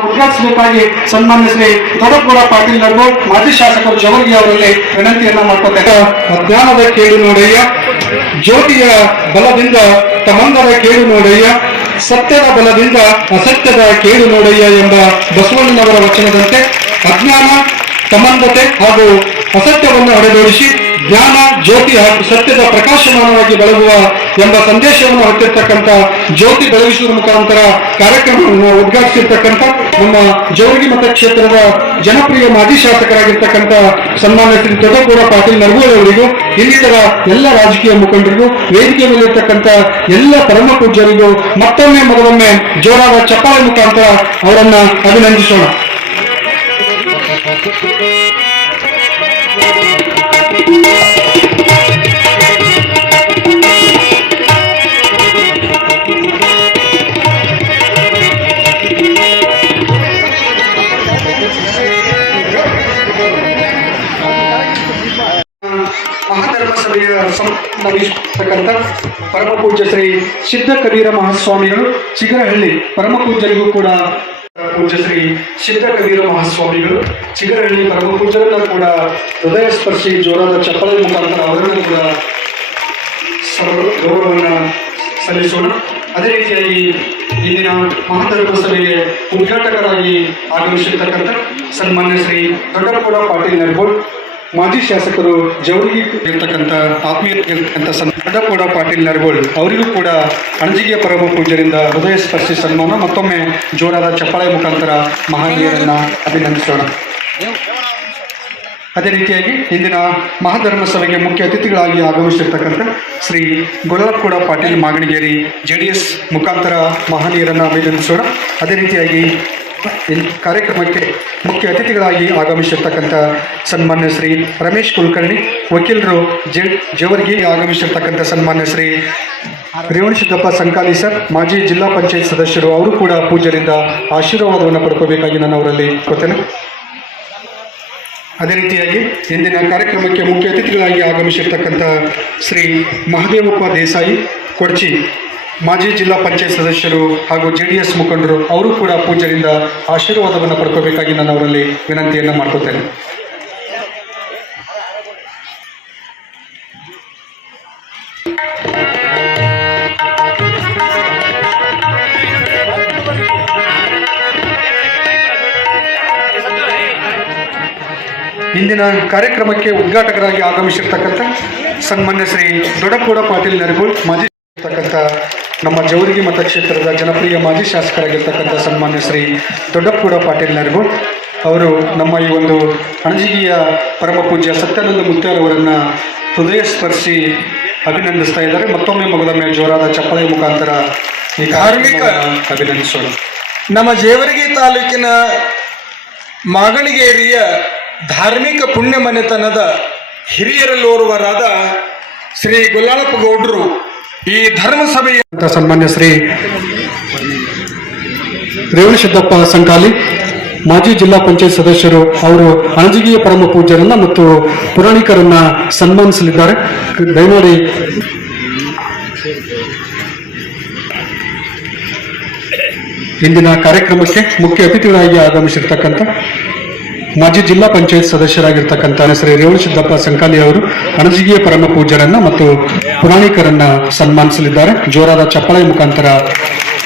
ಉದ್ಘಾಟಿಸಬೇಕಾಗಿ ಸನ್ಮಾನ್ಯ ದೊಡ್ಡಗೌಡ ಪಾಟೀಲ್ ಅವರು ಮಾಜಿ ಶಾಸಕರು ಜವರ್ಗಿ ಅವರಲ್ಲಿ ವಿನಂತಿಯನ್ನ ಮಾಡ್ಕೊತಾರೆ ಅಜ್ಞಾನದ ಕೇಳು ನೋಡಯ್ಯ, ಜ್ಯೋತಿಯ ಬಲದಿಂದ ತಮಂದರ ಕೇಳು ನೋಡಯ್ಯ, ಸತ್ಯದ ಬಲದಿಂದ ಅಸತ್ಯದ ಕೇಳು ನೋಡಯ್ಯ ಎಂಬ ಬಸವಣ್ಣನವರ ವಚನದಂತೆ ಅಜ್ಞಾನ ತಮಂದತೆ ಹಾಗೂ ಅಸತ್ಯವನ್ನು ಅಡೆದೋಡಿಸಿ ಜ್ಞಾನ, ಜ್ಯೋತಿ ಹಾಗೂ ಸತ್ಯದ ಪ್ರಕಾಶಮಾನವಾಗಿ ಬೆಳಗುವ ಎಂಬ ಸಂದೇಶವನ್ನು ಹೊತ್ತಿರ್ತಕ್ಕಂಥ ಜ್ಯೋತಿ ಬೆಳಗಿಸುವ ಮುಖಾಂತರ ಕಾರ್ಯಕ್ರಮವನ್ನು ಉದ್ಘಾಟಿಸಿರ್ತಕ್ಕಂಥ ನಮ್ಮ ಜೋರಿಗೆ ಮತ ಕ್ಷೇತ್ರದ ಜನಪ್ರಿಯ ಮಾಜಿ ಶಾಸಕರಾಗಿರ್ತಕ್ಕಂಥ ಸನ್ಮಾನ್ಯ ಶ್ರೀ ತೊಡಪೂರ ಪಾಟೀಲ್ ನರಗೋಳವರಿಗೂ ಇನ್ನಿತರ ಎಲ್ಲ ರಾಜಕೀಯ ಮುಖಂಡರಿಗೂ, ವೇದಿಕೆ ಮೇಲಿರ್ತಕ್ಕಂಥ ಎಲ್ಲ ಪರಮ ಪೂಜ್ಯರಿಗೂ, ಮತ್ತೊಮ್ಮೆ ಮೊದಲೊಮ್ಮೆ ಜೋರಾದ ಚಪ್ಪಾಳೆ ಮುಖಾಂತರ ಅವರನ್ನ ಅಭಿನಂದಿಸೋಣ. ಸಂಬಂಧಿಸತಕ್ಕಂಥ ಪರಮ ಪೂಜ್ಯ ಶ್ರೀ ಸಿದ್ಧ ಕಬೀರ ಮಹಾಸ್ವಾಮಿಗಳು ಚಿಗರಹಳ್ಳಿ. ಪರಮ ಪೂಜ್ಯರಿಗೂ ಕೂಡ ಪೂಜ್ಯ ಶ್ರೀ ಸಿದ್ಧ ಕಬೀರ ಮಹಾಸ್ವಾಮಿಗಳು ಚಿಗರಹಳ್ಳಿ ಪರಮ ಕೂಡ ಹೃದಯ ಸ್ಪರ್ಶಿ ಜೋರಾದ ಚಪ್ಪಲ ಮುಖಾಂತರ ಅವರನ್ನು ಕೂಡ ಗೌರವವನ್ನು ಸಲ್ಲಿಸೋಣ. ಅದೇ ರೀತಿಯಾಗಿ ಇಂದಿನ ಮಹಾಧರ್ಮ ಸಭೆಗೆ ಉದ್ಘಾಟಕರಾಗಿ ಆಗಮಿಸಿರ್ತಕ್ಕಂಥ ಸನ್ಮಾನ್ಯ ಶ್ರೀ ದೊಡ್ಡಗೌಡ ಪಾಟೀಲ್ ನರ್ಗೋಡ್ ಮಾಜಿ ಶಾಸಕರು ಜವರಿಗೆ ಇರ್ತಕ್ಕಂಥ ಆತ್ಮೀಯ ಅಂತ ಕೂಡ ಪಾಟೀಲ್ ನರಗೋಳ್ ಅವರಿಗೂ ಕೂಡ ಅಣಜಿಗೆಯ ಪರಮ ಪೂಜರಿಂದ ಹೃದಯ ಸ್ಪರ್ಶಿ ಸನ್ಮಾನ. ಮತ್ತೊಮ್ಮೆ ಜೋರಾದ ಚಪ್ಪಾಳೆ ಮುಖಾಂತರ ಮಹನೀಯರನ್ನ ಅಭಿನಂದಿಸೋಣ. ಅದೇ ರೀತಿಯಾಗಿ ಇಂದಿನ ಮಹಾಧರ್ಮ ಸಭೆಗೆ ಮುಖ್ಯ ಅತಿಥಿಗಳಾಗಿ ಆಗಮಿಸಿರ್ತಕ್ಕಂಥ Shri Gollappagowda Patil Maganageri J D S ಮುಖಾಂತರ ಮಹನೀಯರನ್ನು ಅಭಿನಂದಿಸೋಣ. ಅದೇ ರೀತಿಯಾಗಿ ಕಾರ್ಯಕ್ರಮಕ್ಕೆ ಮುಖ್ಯ ಅತಿಥಿಗಳಾಗಿ ಆಗಮಿಸಿರ್ತಕ್ಕಂಥ ಸನ್ಮಾನ್ಯ ಶ್ರೀ ರಮೇಶ್ ಕುಲಕರ್ಣಿ, ವಕೀಲರು ಜೆ ಜವರ್ಗಿ ಆಗಮಿಸಿರ್ತಕ್ಕಂಥ ಸನ್ಮಾನ್ಯ ಶ್ರೀ ರೇವಣಸಿದ್ದಪ್ಪ ಸಂಕಾಲಿ ಸರ್, ಮಾಜಿ ಜಿಲ್ಲಾ ಪಂಚಾಯತ್ ಸದಸ್ಯರು ಅವರು ಕೂಡ ಪೂಜರಿಂದ ಆಶೀರ್ವಾದವನ್ನು ಪಡ್ಕೋಬೇಕಾಗಿ ನಾನು ಅವರಲ್ಲಿ ಕೊಡ್ತೇನೆ. ಅದೇ ರೀತಿಯಾಗಿ ಇಂದಿನ ಕಾರ್ಯಕ್ರಮಕ್ಕೆ ಮುಖ್ಯ ಅತಿಥಿಗಳಾಗಿ ಆಗಮಿಸಿರ್ತಕ್ಕಂಥ ಶ್ರೀ ಮಹದೇವಪ್ಪ ದೇಸಾಯಿ ಕೊಡ್ಚಿ ಮಾಜಿ ಜಿಲ್ಲಾ ಪಂಚಾಯತ್ ಸದಸ್ಯರು ಹಾಗೂ ಜೆ ಡಿ ಎಸ್ ಮುಖಂಡರು ಅವರು ಕೂಡ ಪೂಜ್ಯರಿಂದ ಆಶೀರ್ವಾದವನ್ನು ಪಡ್ಕೋಬೇಕಾಗಿ ನಾನು ಅವರಲ್ಲಿ ವಿನಂತಿಯನ್ನು ಮಾಡ್ಕೋತೇನೆ. ಇಂದಿನ ಕಾರ್ಯಕ್ರಮಕ್ಕೆ ಉದ್ಘಾಟಕರಾಗಿ ಆಗಮಿಸಿರ್ತಕ್ಕಂಥ ಸನ್ಮಾನ್ಯ ಶ್ರೀ ದೊಡ್ಡಗೌಡ ಪಾಟೀಲ್ ನರಗೋಳ್ ಮಾಜಿ ಇರ್ತಕ್ಕಂಥ ನಮ್ಮ ಜವರಿಗೆ ಮತಕ್ಷೇತ್ರದ ಜನಪ್ರಿಯ ಮಾಜಿ ಶಾಸಕರಾಗಿರ್ತಕ್ಕಂಥ ಸನ್ಮಾನ್ಯ ಶ್ರೀ ದೊಡ್ಡಪ್ಪೂರ ಪಾಟೀಲ್ ನರಗೋಳ್ ಅವರು ನಮ್ಮ ಈ ಒಂದು ಅಣಜಿಗಿಯ ಪರಮ ಪೂಜ್ಯ ಸತ್ಯಾನಂದ ಮುತ್ಯಾರವರನ್ನು ಹೃದಯ ಸ್ಪರ್ಶಿ ಅಭಿನಂದಿಸ್ತಾ ಇದ್ದಾರೆ. ಮತ್ತೊಮ್ಮೆ ಮಗದೊಮ್ಮೆ ಜೋರಾದ ಚಪ್ಪಳೆ ಮುಖಾಂತರ ಈ ಧಾರ್ಮಿಕ ಅಭಿನಂದಿಸೋಣ. ನಮ್ಮ ಜೇವರ್ಗಿ ತಾಲೂಕಿನ ಮಾಗಣಿಗೇರಿಯ ಧಾರ್ಮಿಕ ಪುಣ್ಯ ಮನೆತನದ ಹಿರಿಯರಲ್ಲೋರ್ವರಾದ ಶ್ರೀ ಗುಲ್ಲಾಳಪ್ಪ ಗೌಡ್ರು ಈ ಧರ್ಮಸಭೆಯ ಸನ್ಮಾನ್ಯ ಶ್ರೀ ರೇವಣಸಿದ್ದಪ್ಪ ಸಂಕಾಲಿ, ಮಾಜಿ ಜಿಲ್ಲಾ ಪಂಚಾಯತ್ ಸದಸ್ಯರು ಅವರು ಅಣಜಿಗಿಯ ಪರಮ ಪೂಜ್ಯರನ್ನ ಮತ್ತು ಪುರಾಣಿಕರನ್ನ ಸನ್ಮಾನಿಸಲಿದ್ದಾರೆ. ದಯಮಾಡಿ ಇಂದಿನ ಕಾರ್ಯಕ್ರಮಕ್ಕೆ ಮುಖ್ಯ ಅತಿಥಿಗಳಾಗಿ ಆಗಮಿಸಿರ್ತಕ್ಕಂಥ ಮಾಜಿ ಜಿಲ್ಲಾ ಪಂಚಾಯತ್ ಸದಸ್ಯರಾಗಿರ್ತಕ್ಕಂಥ ಶ್ರೀ ರೇವಣಸಿದ್ದಪ್ಪ ಸಂಕಾಲಿ ಅವರು ಅಣಜಿಗೆಯ ಪರಮ ಪೂಜ್ಯರನ್ನ ಮತ್ತು ಪುರಾಣಿಕರನ್ನ ಸನ್ಮಾನಿಸಲಿದ್ದಾರೆ. ಜೋರಾದ ಚಪ್ಪಳೆ ಮುಖಾಂತರ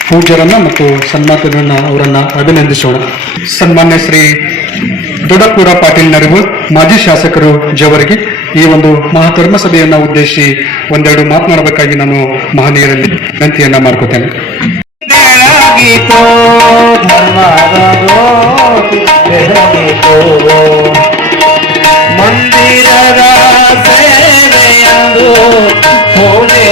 ಪೂಜ್ಯರನ್ನ ಮತ್ತು ಸನ್ಮಾತರನ್ನ ಅವರನ್ನ ಅಭಿನಂದಿಸೋಣ. ಸನ್ಮಾನ್ಯ ಶ್ರೀ ದೊಡ್ಡಪುರ ಪಾಟೀಲ್ ನರಿವು ಮಾಜಿ ಶಾಸಕರು ಜವರಿಗೆ ಈ ಒಂದು ಮಹಾಧರ್ಮ ಸಭೆಯನ್ನ ಉದ್ದೇಶಿಸಿ ಒಂದೆರಡು ಮಾತನಾಡಬೇಕಾಗಿ ನಾನು ಮಹನೀಯರಲ್ಲಿ ವಿನಂತಿಯನ್ನ ಮಾಡ್ಕೋತೇನೆ. సాగిపో ధర్మగో పెరగిపో. మందిర సేవయందు పోలే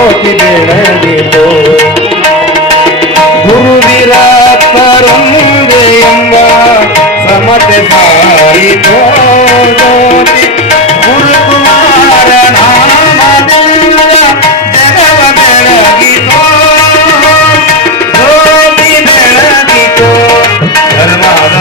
ಜ್ಯೋತಿ ಬೆಳಗಿತು ಗುರುವಿರಾತ್ಮರೊಂದೆ ಎಂಬ ಸಮತೆ ಸಾರಿತೋ ಜ್ಯೋತಿ ಗುರುಕುಮಾರ ನಾಮದಿಂದ ಜಗವ ಬೆಳಗಿತೋ ಜ್ಯೋತಿ ಬೆಳಗಿತೋ ಧರ್ಮದ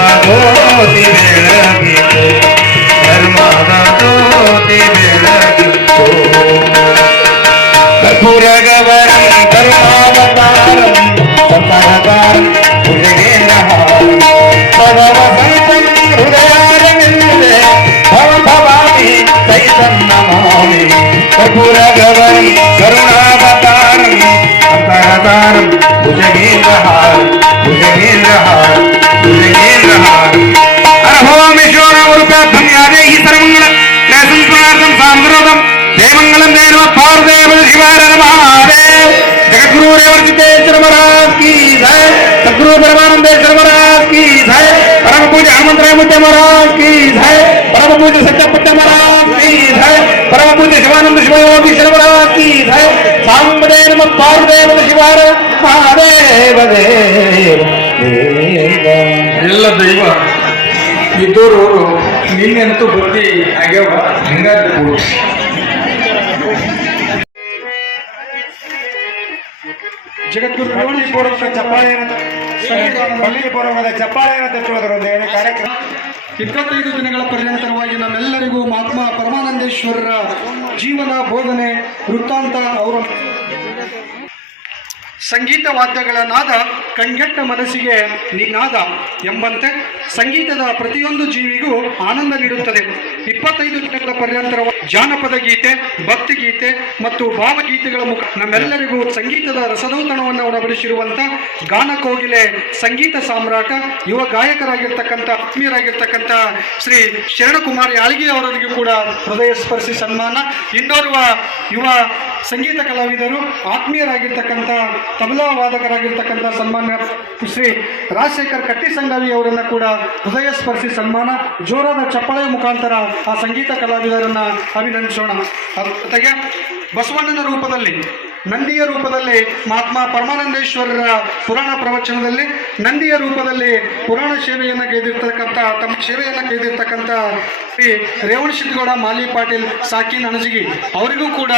ಮುದ್ದೆ ಮಹಾರಾಜ್ ಕಿ ಜಯ ಪರಮ ಪೂಜ್ಯ ಸತ್ಯಪುಟ್ಟ ಮಹಾರಾಜ್ ಕಿ ಜಯ ಪರಮ ಪೂಜ್ಯ ಶಿವಾನಂದ ಶಿವಯೋಗೀಶ್ವರ ಮಹಾರಾಜ್ ಕಿ ಜಯ ಸಾಂಬದೇ ನಮ ಪಾರ್ದೇವ ಶಿವಾರ ಮಹಾದೇವ ದೇವ ಎಲ್ಲ ದೈವ ಇದ್ದೋರು ನಿನ್ನೆಂತೂ ಬುದ್ಧಿ ಆಗ್ಯಾವ ಕೂಡ್ಸ್. ಜಗದ್ಗುರು ಮಲ್ಲಿ ಪೂರ್ವಕ ಚಪ್ಪಾಳೆಯನ್ನು ಮಲ್ಲಿ ಚಪ್ಪಾಳೆ ಅಂತ ತಟ್ಟುವುದರ ಒಂದು ಕಾರ್ಯಕ್ರಮ ಇಪ್ಪತ್ತೈದು ದಿನಗಳ ಪರ್ಯಂತರವಾಗಿ ನಮ್ಮೆಲ್ಲರಿಗೂ ಮಹಾತ್ಮ ಪರಮಾನಂದೇಶ್ವರರ ಜೀವನ ಬೋಧನೆ ವೃತ್ತಾಂತ ಅವರ ಸಂಗೀತ ವಾದ್ಯಗಳ ಕಂಗೆಟ್ಟ ಮನಸ್ಸಿಗೆ ನಿನಾದ ಎಂಬಂತೆ ಸಂಗೀತದ ಪ್ರತಿಯೊಂದು ಜೀವಿಗೂ ಆನಂದ ನೀಡುತ್ತದೆ. ಇಪ್ಪತ್ತೈದು ದಿನಗಳ ಪರ್ಯಂತರ ಜಾನಪದ ಗೀತೆ, ಭಕ್ತಿ ಗೀತೆ ಮತ್ತು ಭಾವಗೀತೆಗಳ ಮುಖ. ನಮ್ಮೆಲ್ಲರಿಗೂ ಸಂಗೀತದ ರಸದೌತಣವನ್ನು ಉಣಬಡಿಸಿರುವಂಥ ಗಾನ ಕೋಗಿಲೆ ಸಂಗೀತ ಸಾಮ್ರಾಟ, ಯುವ ಗಾಯಕರಾಗಿರ್ತಕ್ಕಂಥ, ಆತ್ಮೀಯರಾಗಿರ್ತಕ್ಕಂಥ ಶ್ರೀ ಶರಣಕುಮಾರ್ ಯಾಳಗಿ ಅವರಿಗೂ ಕೂಡ ಹೃದಯ ಸ್ಪರ್ಶಿ ಸನ್ಮಾನ. ಇನ್ನೋರ್ವ ಯುವ ಸಂಗೀತ ಕಲಾವಿದರು, ಆತ್ಮೀಯರಾಗಿರ್ತಕ್ಕಂಥ, ತಬಲಾ ವಾದಕರಾಗಿರ್ತಕ್ಕಂಥ ಸನ್ಮಾನ್ಯ ಶ್ರೀ ರಾಜಶೇಖರ್ ಕಟ್ಟಿಸಂಗಾವಿ ಅವರನ್ನು ಕೂಡ ಹೃದಯ ಸ್ಪರ್ಶಿ ಸನ್ಮಾನ, ಜೋರಾದ ಚಪ್ಪಾಳೆ ಮುಖಾಂತರ ಆ ಸಂಗೀತ ಕಲಾವಿದರನ್ನ ಅಭಿನಂದಿಸೋಣ. ಜೊತೆಗೆ ಬಸವಣ್ಣನ ರೂಪದಲ್ಲಿ, ನಂದಿಯ ರೂಪದಲ್ಲಿ ಮಹಾತ್ಮ ಪರಮಾನಂದೇಶ್ವರರ ಪುರಾಣ ಪ್ರವಚನದಲ್ಲಿ, ನಂದಿಯ ರೂಪದಲ್ಲಿ ಪುರಾಣ ಸೇವೆಯನ್ನು ಕೈದಿರ್ತಕ್ಕಂಥ ತಮ್ಮ ಸೇವೆಯನ್ನು ಕೈದಿರ್ತಕ್ಕಂಥ ಶ್ರೀ ರೇವಣ ಸಿದ್ದಗೌಡ ಮಾಲಿ ಪಾಟೀಲ್ ಸಾಕಿ ಅಣಜಿಗಿ, ಅವರಿಗೂ ಕೂಡ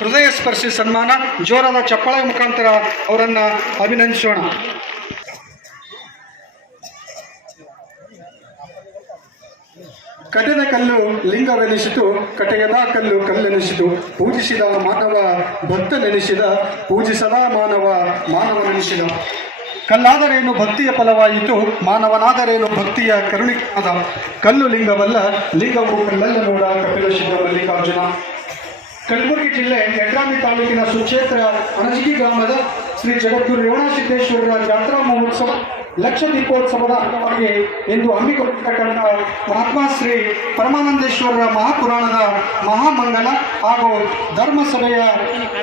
ಹೃದಯ ಸ್ಪರ್ಶಿ ಸನ್ಮಾನ, ಜೋರಾದ ಚಪ್ಪಾಳೆ ಮುಖಾಂತರ ಅವರನ್ನು ಅಭಿನಂದಿಸೋಣ. ಕಟದ ಕಲ್ಲು ಲಿಂಗವೆನಿಸಿತು ಕಟೆಯದ ಕಲ್ಲು ಕಲ್ಲೆನಿಸಿತು. ಪೂಜಿಸಿದ ಮಾನವ ಭಕ್ತನೆನಿಸಿದ, ಪೂಜಿಸದ ಮಾನವ ಮಾನವನೆನಿಸಿದ. ಕಲ್ಲಾದರೇನು ಭಕ್ತಿಯ ಫಲವಾಯಿತು, ಮಾನವನಾದರೇನು ಭಕ್ತಿಯ ಕರುಣಿಕಾದ ಕಲ್ಲು ಲಿಂಗವಲ್ಲ, ಲಿಂಗವು ಕಲ್ಲಲ್ಲ ನೋಡ ಕಪಿಲ ಸಿದ್ಧ ಮಲ್ಲಿಕಾರ್ಜುನ. ಕಲಬುರಗಿ ಜಿಲ್ಲೆ ಯಡ್ರಾಮಿ ತಾಲೂಕಿನ ಸುಕ್ಷೇತ್ರ ಅಣಜಿಗಿ ಗ್ರಾಮದ ಶ್ರೀ ಜಗದ್ಗುರು ರೇವಣಸಿದ್ದೇಶ್ವರರ ಜಾತ್ರಾ ಮಹೋತ್ಸವ. ಲಕ್ಷ ದೀಪೋತ್ಸವದ ಅಂಗವಾಗಿ ಎಂದು ಹಮ್ಮಿಕೊಂಡಿರ್ತಕ್ಕಂಥ ಮಹಾತ್ಮ ಶ್ರೀ ಪರಮಾನಂದೇಶ್ವರರ ಮಹಾಪುರಾಣದ ಮಹಾಮಂಗಲ ಹಾಗೂ ಧರ್ಮಸಭೆಯ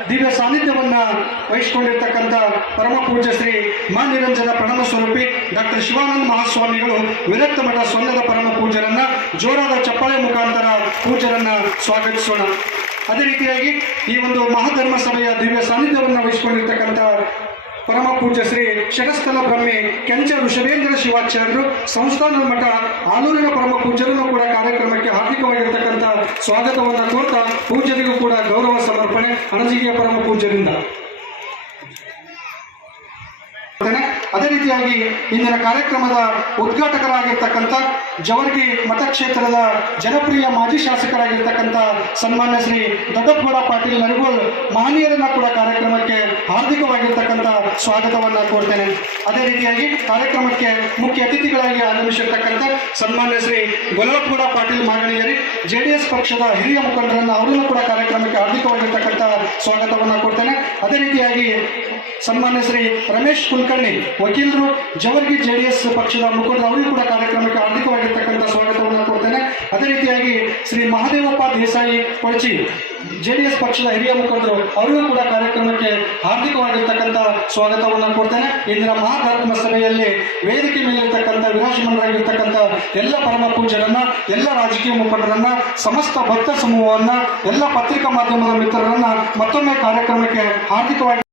ದಿವ್ಯ ಸಾನ್ನಿಧ್ಯವನ್ನು ವಹಿಸಿಕೊಂಡಿರ್ತಕ್ಕಂಥ ಪರಮ ಪೂಜ್ಯ ಶ್ರೀ ಮಾ ನಿರಂಜನ ಪ್ರಣವ ಸ್ವರೂಪಿ ಡಾಕ್ಟರ್ ಶಿವಾನಂದ ಮಹಾಸ್ವಾಮಿಗಳು ವಿರಕ್ತ ಮಠ ಸೊನ್ನದ ಪರಮ ಪೂಜರನ್ನ ಜೋರಾದ ಚಪ್ಪಾಳೆ ಮುಖಾಂತರ ಪೂಜರನ್ನ ಸ್ವಾಗತಿಸೋಣ. ಅದೇ ರೀತಿಯಾಗಿ ಈ ಒಂದು ಮಹಾಧರ್ಮ ಸಭೆಯ ದಿವ್ಯ ಸಾನ್ನಿಧ್ಯವನ್ನು ವಹಿಸಿಕೊಂಡಿರ್ತಕ್ಕಂಥ ಪರಮ ಪೂಜ್ಯ ಶ್ರೀ ಶರಸ್ಥಲ ಬ್ರಹ್ಮೆ ಕೆಂಚ ಋಷಭೇಂದ್ರ ಶಿವಾಚಾರ್ಯರು ಸಂಸ್ಥಾನದ ಮಠ ಆಲೂರಿನ ಪರಮ ಪೂಜ್ಯರನ್ನು ಕೂಡ ಕಾರ್ಯಕ್ರಮಕ್ಕೆ ಹಾರ್ದಿಕವಾಗಿರ್ತಕ್ಕಂಥ ಸ್ವಾಗತವನ್ನು ಕೋರ್ತಾ ಪೂಜ್ಯರಿಗೂ ಕೂಡ ಗೌರವ ಸಮರ್ಪಣೆ ಅಣಜಿಗೆಯ ಪರಮ ಪೂಜ್ಯರಿಂದ. ಅದೇ ರೀತಿಯಾಗಿ ಇಂದಿನ ಕಾರ್ಯಕ್ರಮದ ಉದ್ಘಾಟಕರಾಗಿರ್ತಕ್ಕಂಥ ಜವರ್ಗಿ ಮತಕ್ಷೇತ್ರದ ಜನಪ್ರಿಯ ಮಾಜಿ ಶಾಸಕರಾಗಿರ್ತಕ್ಕಂಥ ಸನ್ಮಾನ್ಯ ಶ್ರೀ ದೊಡ್ಡಪ್ಪಗೌಡ ಪಾಟೀಲ್ ನರಗೋಲ್ ಮಹನೀಯರನ್ನ ಕೂಡ ಕಾರ್ಯಕ್ರಮಕ್ಕೆ ಹಾರ್ದಿಕವಾಗಿರ್ತಕ್ಕಂಥ ಸ್ವಾಗತವನ್ನು ಕೋರ್ತೇನೆ. ಅದೇ ರೀತಿಯಾಗಿ ಕಾರ್ಯಕ್ರಮಕ್ಕೆ ಮುಖ್ಯ ಅತಿಥಿಗಳಾಗಿ ಆಗಮಿಸಿರ್ತಕ್ಕಂಥ ಸನ್ಮಾನ್ಯ Shri Gollappagowda Patil Maganiyari J D S ಪಕ್ಷದ ಹಿರಿಯ ಮುಖಂಡರನ್ನ ಅವರನ್ನು ಕೂಡ ಕಾರ್ಯಕ್ರಮಕ್ಕೆ ಹಾರ್ದಿಕವಾಗಿರ್ತಕ್ಕಂಥ ಸ್ವಾಗತವನ್ನು ಕೊಡ್ತೇನೆ ಅದೇ ರೀತಿಯಾಗಿ ಸನ್ಮಾನ್ಯ ಶ್ರೀ ರಮೇಶ್ ಕುಲಕರ್ಣಿ, ವಕೀಲರು ಜವರ್ಗಿ ಜೆ ಪಕ್ಷದ ಮುಖಂಡರು, ಅವರಿಗೂ ಕೂಡ ಕಾರ್ಯಕ್ರಮಕ್ಕೆ ಹಾರ್ದಿಕವಾಗಿರ್ತಕ್ಕಂಥ ಸ್ವಾಗತವನ್ನು ಕೊಡ್ತೇನೆ ಅದೇ ರೀತಿಯಾಗಿ ಶ್ರೀ ಮಹದೇವಪ್ಪ ದೇಸಾಯಿ ಕೊಳಚಿ ಜೆ ಪಕ್ಷದ ಹಿರಿಯ ಮುಖಂಡರು, ಅವರಿಗೂ ಕೂಡ ಕಾರ್ಯಕ್ರಮಕ್ಕೆ ಹಾರ್ದಿಕವಾಗಿರ್ತಕ್ಕಂಥ ಸ್ವಾಗತವನ್ನು ಕೊಡ್ತೇನೆ ಇಂದಿನ ಮಹಾತ್ಮ ಸಭೆಯಲ್ಲಿ ವೇದಿಕೆ ಮೇಲಿರ್ತಕ್ಕಂಥ ವಿರಾಜಮಾನರಾಗಿರ್ತಕ್ಕಂಥ ಎಲ್ಲ ಪರಮ ಪೂಜರನ್ನ ಎಲ್ಲ ರಾಜಕೀಯ ಮುಖಂಡರನ್ನ, ಸಮಸ್ತ ಭಕ್ತ ಸಮೂಹವನ್ನ, ಎಲ್ಲ ಪತ್ರಿಕಾ ಮಾಧ್ಯಮದ ಮಿತ್ರರನ್ನ ಮತ್ತೊಮ್ಮೆ ಕಾರ್ಯಕ್ರಮಕ್ಕೆ ಹಾರ್ದಿಕವಾಗಿ